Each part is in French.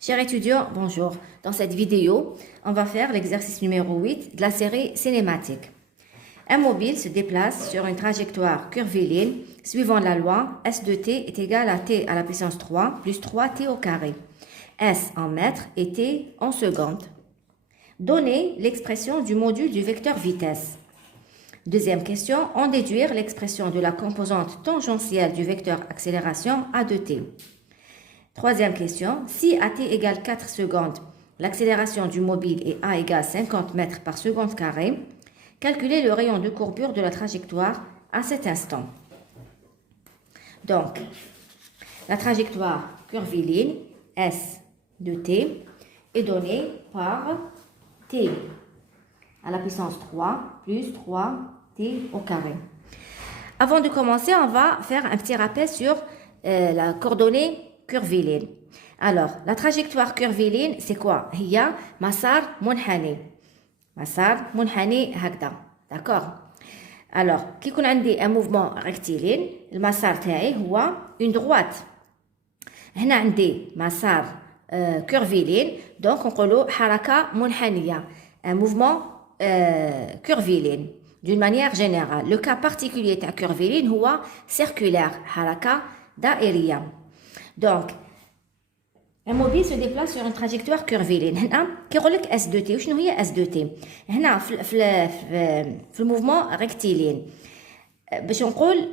Chers étudiants, bonjour. Dans cette vidéo, on va faire l'exercice numéro 8 de la série cinématique. Un mobile se déplace sur une trajectoire curviligne suivant la loi S de t est égal à t à la puissance 3 plus 3t au carré. S en mètres et t en secondes. Donnez l'expression du module du vecteur vitesse. Deuxième question, en déduire l'expression de la composante tangentielle du vecteur accélération a de t. Troisième question, si at égale 4 secondes, l'accélération du mobile est a égale 50 mètres par seconde carré, calculez le rayon de courbure de la trajectoire à cet instant. Donc, la trajectoire curviligne S de t est donnée par t à la puissance 3 plus 3t au carré. Avant de commencer, on va faire un petit rappel sur la coordonnée curviligne. Alors, la trajectoire curviligne, c'est quoi? هي مسار منحني. مسار منحني هكذا. D'accord? Alors, كي يكون عندي un mouvement rectiligne, المسار تاعي هو une droite. هنا عندي مسار curviligne, donc نقولوا حركة منحنية. Un mouvement curviligne. D'une manière générale. Le cas particulier de la curviligne هو circulaire. حركة دائرية. Donc, un mobile se déplace sur une trajectoire curviligne. هنا كيقول لك S de t. وشنو هي S de t؟ هنا في الموفمون ريكتيلين. باش نقول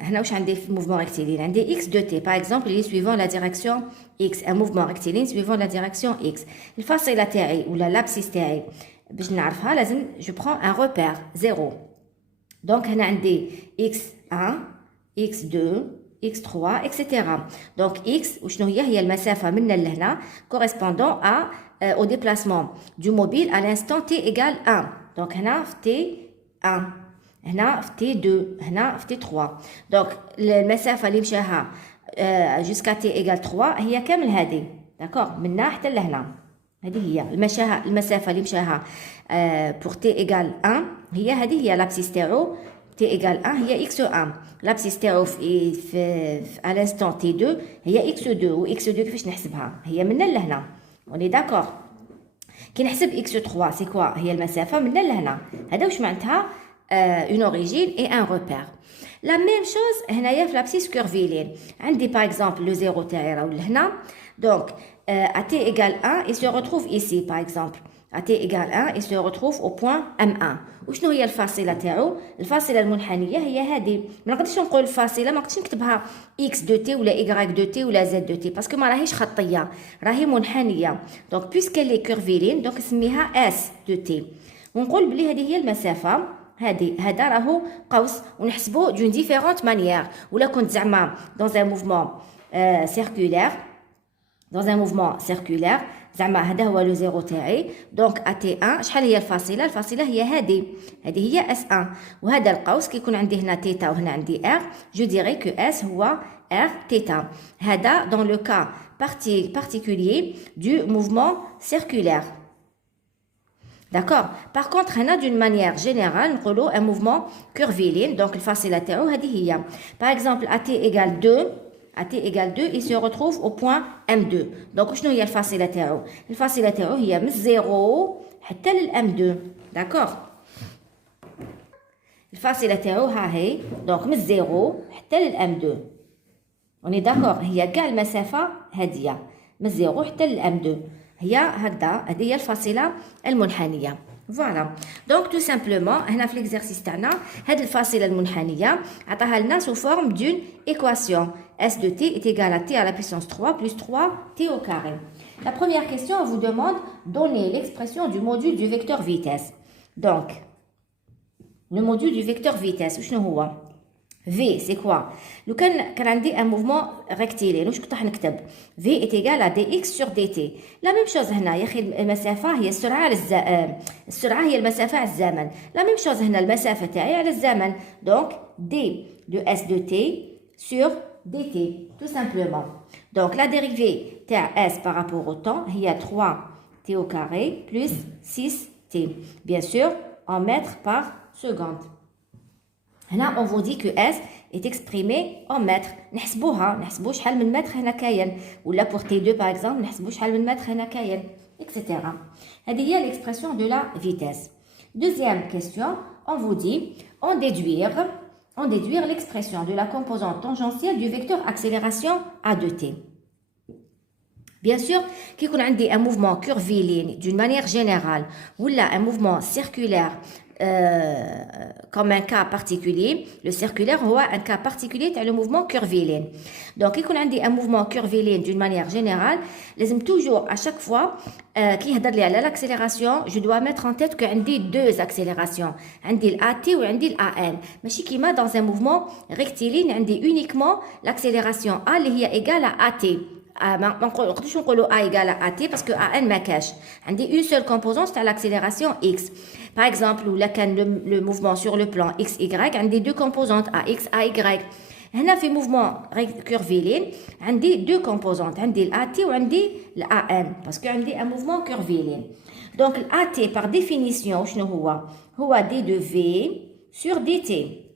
هنا واش عندي في الموفمون ريكتيلين؟ عندي X de t. Par exemple, il est suivant la direction X. Un mouvement rectiligne suivant la direction X. الفاصلة تاعي ولا l'abscisse تاعي باش نعرفها لازم je prends un repère 0. Donc هنا عندي X1, X2, X3, etc. Donc X, وشنو هي المسافة من لهنا correspondant au déplacement du mobile à l'instant t égale 1. Donc هنا في t1, هنا في t2, هنا في t3. Donc المسافة اللي مشاها jusqu'à t égale 3 هي كامل هذه. D'accord? من هنا حتى لهنا. هذه هي المسافة اللي مشاها pour t égale 1 هذه هي l'abscisse تاعو t égale 1 هي x1. l'abscisse تاعو à l'instant t2 هي x2 و x2 كيفاش نحسبها؟ هي من لهنا. On est d'accord. كي نحسب x3 c'est quoi؟ هي المسافة من لهنا. هذا واش معناتها une origine et un repère. La même chose هنايا في l'abscisse curviligne. عندي par exemple le 0 تاعي راهو لهنا. Donc à t égale 1 il se retrouve ici par exemple. à t égale 1 il se retrouve au point M1. وشنو هي الفاصلة تاعو؟ الفاصلة المنحنية هي هذه. ما نقدرش نقول الفاصلة، ما نقدرش نكتبها x de t ولا y de t ولا z de t باسكو ما راهيش خطية، راهي منحنية. دونك بويسكيل لي كيرفيلين دونك نسميها s de t. ونقول بلي هذه هي المسافة. هذا راهو قوس ونحسبو دون ديفيرونت مانيير. ولا كنت زعما dans un mouvement circulaire زعما هذا هو لو زيرو تاعي. دونك at1 شحال هي الفاصله؟ الفاصله هي هذه هي s1. وهذا القوس كيكون عندي هنا تيتا وهنا عندي r جو ديري كو s هو r تيتا. هذا dans le cas particulier du mouvement circulaire. D'accord. Par contre هنا d'une manière générale نقولوا un mouvement curviligne. donc الفاصله تاعو هذه هي. par exemple at égale 2 at égale 2 il se retrouve au point M2. donc شنو هي الفاصلة تاعو؟ الفاصلة تاعو هي من 0 حتى للM2. d'accord. الفاصلة تاعو ها هي donc من 0 حتى للM2. on est d'accord. هي كاع المسافة هادية من 0 حتى للM2 هي هكذا. هذه هي الفاصلة المنحنية. Voilà. Donc tout simplement هنا في l'exercice تاعنا هذه الفاصلة المنحنية عطاها لنا sous forme d'une équation. S de t est égal à t à la puissance 3 plus 3t au carré. La première question, on vous demande donner l'expression du module du vecteur vitesse. Donc le module du vecteur vitesse وشنو هو؟ V c'est quoi؟ لو كان عندي un mouvement rectiligne واش كنت راح نكتب V est égal à dx sur dt. لا ميم شوز هنا يا اخي المسافه هي السرعه على السرعه هي المسافه على الزمن. لا ميم شوز هنا المسافه تاعي على الزمن. donc d de s de t sur dt tout simplement. donc la dérivée تاع s par rapport au temps هي 3t au carré plus 6t bien sûr en mètres par seconde. Là, on vous dit que S est exprimée en mètres. نحسبوها نحسبوا شحال من متر هنا كاين ولا pour T2 par exemple نحسبوا شحال من متر هنا كاين etc. هذه هي l'expression de la vitesse. Deuxième question, on vous dit en déduire l'expression de la composante tangentielle du vecteur accélération A de T. Bien sûr, qu'il y ait un mouvement curviligne d'une manière générale ou là un mouvement circulaire comme un cas particulier, le circulaire est un cas particulier de le mouvement curviligne. Donc, il y a un mouvement curviligne d'une manière générale, les toujours à chaque fois qui est l'accélération, je dois mettre en tête que j'ai deux accélérations, j'ai l'AT ou j'ai l'AN. Mais qui m'a dans un mouvement rectiligne, j'ai uniquement l'accélération A qui est égale à AT. ما نقدرش نقولوا A égale à AT parce que AN ما كاش. عندي une seule composante à l'accélération X. Par exemple, où le mouvement sur le plan XY, عندي deux composantes AX, AY. هنا في mouvement curviligne, عندي deux composantes, عندي l'AT ou عندي l'AN parce que عندي un mouvement curviligne. Donc l'AT par définition شنو هو d de V sur dt.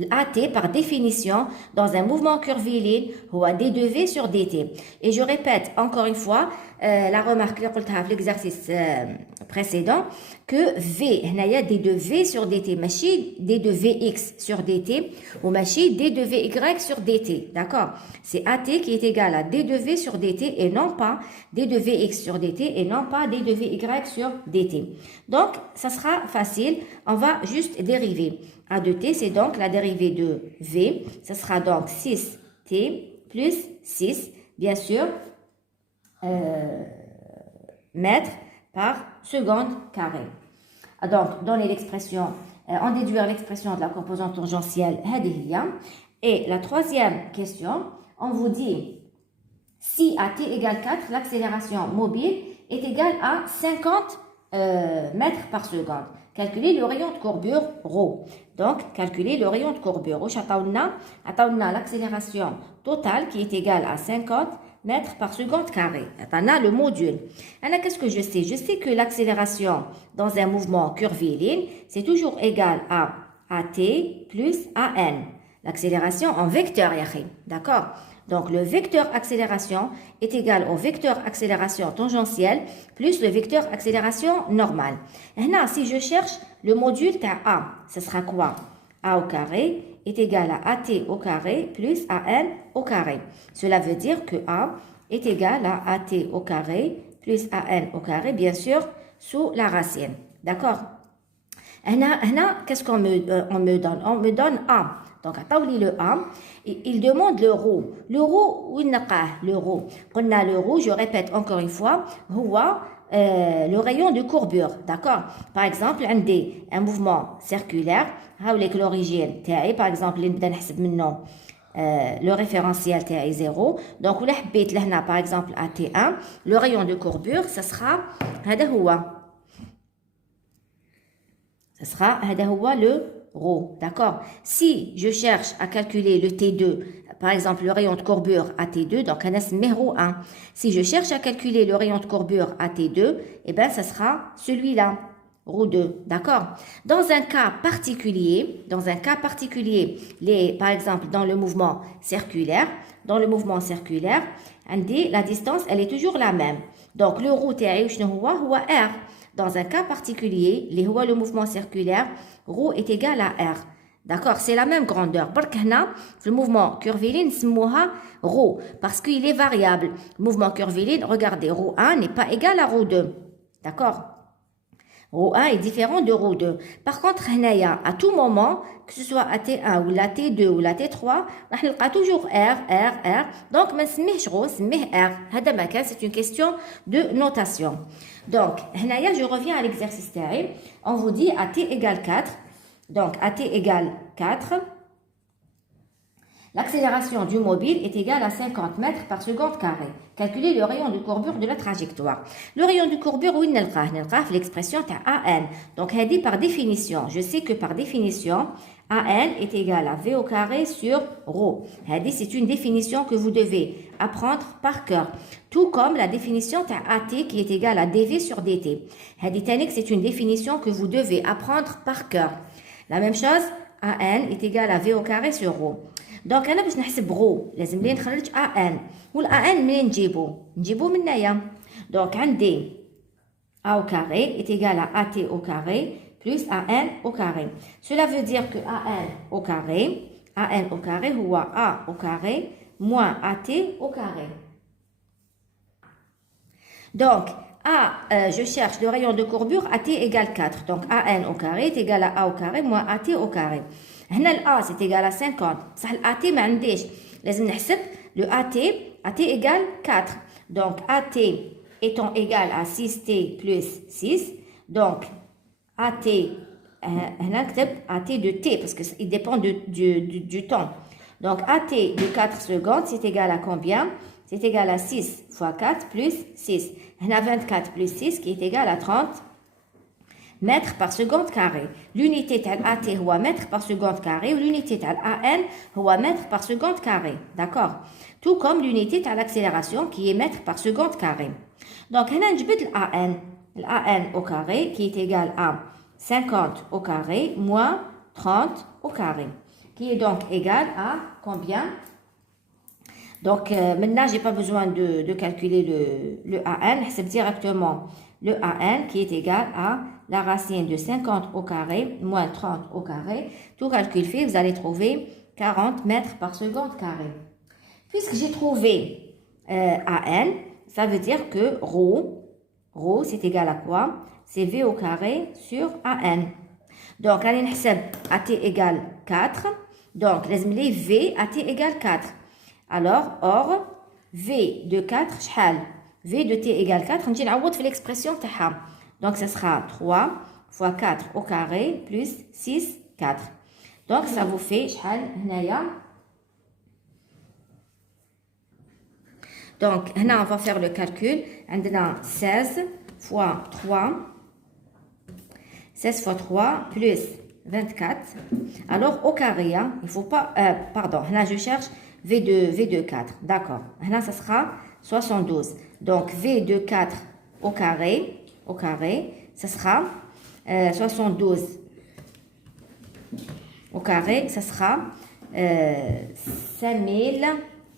L'AT, par définition, dans un mouvement curviligne, est d de V sur dt. Et je répète encore une fois la remarque que j'ai fait l'exercice précédent, que V, il y a d de V sur dt, machi d de Vx sur dt, ou machi d de Vy sur dt. D'accord? C'est AT qui est égal à d de V sur dt et non pas d de Vx sur dt et non pas d de Vy sur dt. Donc, ça sera facile. On va juste dériver. A de t, c'est donc la dérivée de V. Ça sera donc 6t plus 6, bien sûr, mètres par seconde carrée. Donc, donner l'expression, en déduire l'expression de la composante tangentielle, et la troisième question, on vous dit, si à t égale 4, l'accélération mobile est égale à 50 mètres par seconde. Calculer le rayon de courbure ρ. Donc, calculer le rayon de courbure. On a l'accélération totale qui est égale à 50 mètres par seconde carré. On a le module. Alors, qu'est-ce que je sais? Je sais que l'accélération dans un mouvement curviligne, c'est toujours égal à AT plus AN. L'accélération en vecteur, d'accord? Donc, le vecteur accélération est égal au vecteur accélération tangentielle plus le vecteur accélération normale. Et là, si je cherche le module A, ce sera quoi? A au carré est égal à AT au carré plus AN au carré. Cela veut dire que A est égal à AT au carré plus AN au carré, bien sûr, sous la racine. D'accord? Et là, qu'est-ce qu'on me donne? On me donne A. Donc, à le A, il demande le ρ. Le ρ, où il n'a pas le ρ? On a le ρ, je répète encore une fois, le rayon de courbure, d'accord? Par exemple, un mouvement circulaire, l'origine, par exemple, le référentiel est 0. Donc, par exemple, à T1, le rayon de courbure, ça sera le ρ, d'accord? Si je cherche à calculer le T2, par exemple le rayon de courbure à T2, donc on a ρ1. Si je cherche à calculer le rayon de courbure à T2, eh bien ça sera celui-là, ρ2, d'accord? Dans un cas particulier, par exemple dans le mouvement circulaire, la distance elle est toujours la même. Donc le ρ تاعي شنو هو R. Dans un cas particulier, le mouvement circulaire, ρ est égal à R. D'accord? C'est la même grandeur. Le mouvement curviligne, c'est ρ parce qu'il est variable. Le mouvement curviligne, regardez, ρ1 n'est pas égal à ρ2. D'accord? ρ1 est différent de ρ2. Par contre, à tout moment, que ce soit à T1 ou la T2 ou la T3, on a toujours R. Donc, R. C'est une question de notation. Donc, je reviens à l'exercice théorique. On vous dit à t égale 4. Donc, à t égale 4, l'accélération du mobile est égale à 50 mètres par seconde carré. Calculez le rayon de courbure de la trajectoire. Le rayon de courbure, où il y a l'expression AN. Donc, par définition, je sais que par définition, AN est égal à V au carré sur ρ. C'est une définition que vous devez apprendre par cœur. Tout comme la définition AT qui est égale à dV sur dt. C'est une définition que vous devez apprendre par cœur. La même chose AN est égal à V au carré sur rho. Donc, أنا باش نحسب rho لازم لي نخرج AN. والAN منين نجيبو؟ نجيبو من هنايا. Donc, عندي A au carré est égal à AT au carré plus AN au carré. Cela veut dire que AN au carré هو A au carré moins AT au carré. Donc, je cherche le rayon de courbure AT égale 4. Donc, AN au carré est égal à A au carré moins AT au carré. هنا A c'est égal à 50. صح AT ما عنديش. لازم نحسب le AT égale 4. Donc, AT étant égal à 6T plus 6. Donc, AT, هنا نكتب AT de T parce qu'il dépend du temps. Donc, AT de 4 secondes, c'est égal à combien? C'est égal à 6 fois 4 plus 6. On a 24 plus 6 qui est égal à 30 mètres par seconde carré. L'unité de AT est mètre par seconde carré ou l'unité de AN est mètre par seconde carré. D'accord? Tout comme l'unité de l'accélération qui est mètre par seconde carré. Donc, on a l'AN au carré qui est égal à 50 au carré moins 30 au carré. Qui est donc égal à combien? Donc, maintenant, je n'ai pas besoin de calculer le AN. C'est directement le AN qui est égal à la racine de 50 au carré moins 30 au carré. Tout calcul fait, vous allez trouver 40 mètres par seconde carré. Puisque j'ai trouvé AN, ça veut dire que rho, c'est égal à quoi? C'est V au carré sur AN. Donc, allez, AT égale 4. Donc, les V, AT égale 4. Alors, or, V de 4, شحال? V de T égale 4, نجي نعوض في l'expression تاعها. Donc, ce sera 3 fois 4 au carré plus 6, 4. Donc, ça vous fait شحال هنايا? Donc, هنا, on va faire le calcul. عندنا 16 fois 3. 16 fois 3 plus 24. Alors, au carré, hein, il ne faut pas... pardon, là, je cherche V de 4. D'accord. Là, ça sera 72. Donc, V de 4 au carré, ça sera 72 au carré, ça sera 5000,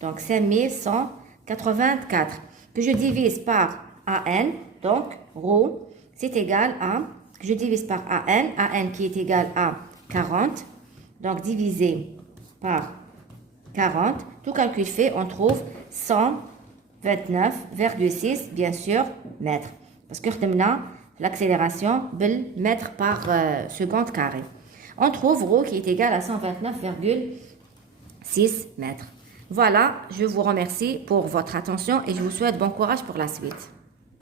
donc 5184. Que je divise par AN, donc rho, c'est égal à... Que je divise par AN qui est égal à 40. Donc, divisé par 40. Tout calcul fait, on trouve 129,6, bien sûr, mètres. Parce que nous avons l'accélération de mètres par seconde carré. On trouve rho qui est égal à 129,6 mètres. Voilà, je vous remercie pour votre attention et je vous souhaite bon courage pour la suite.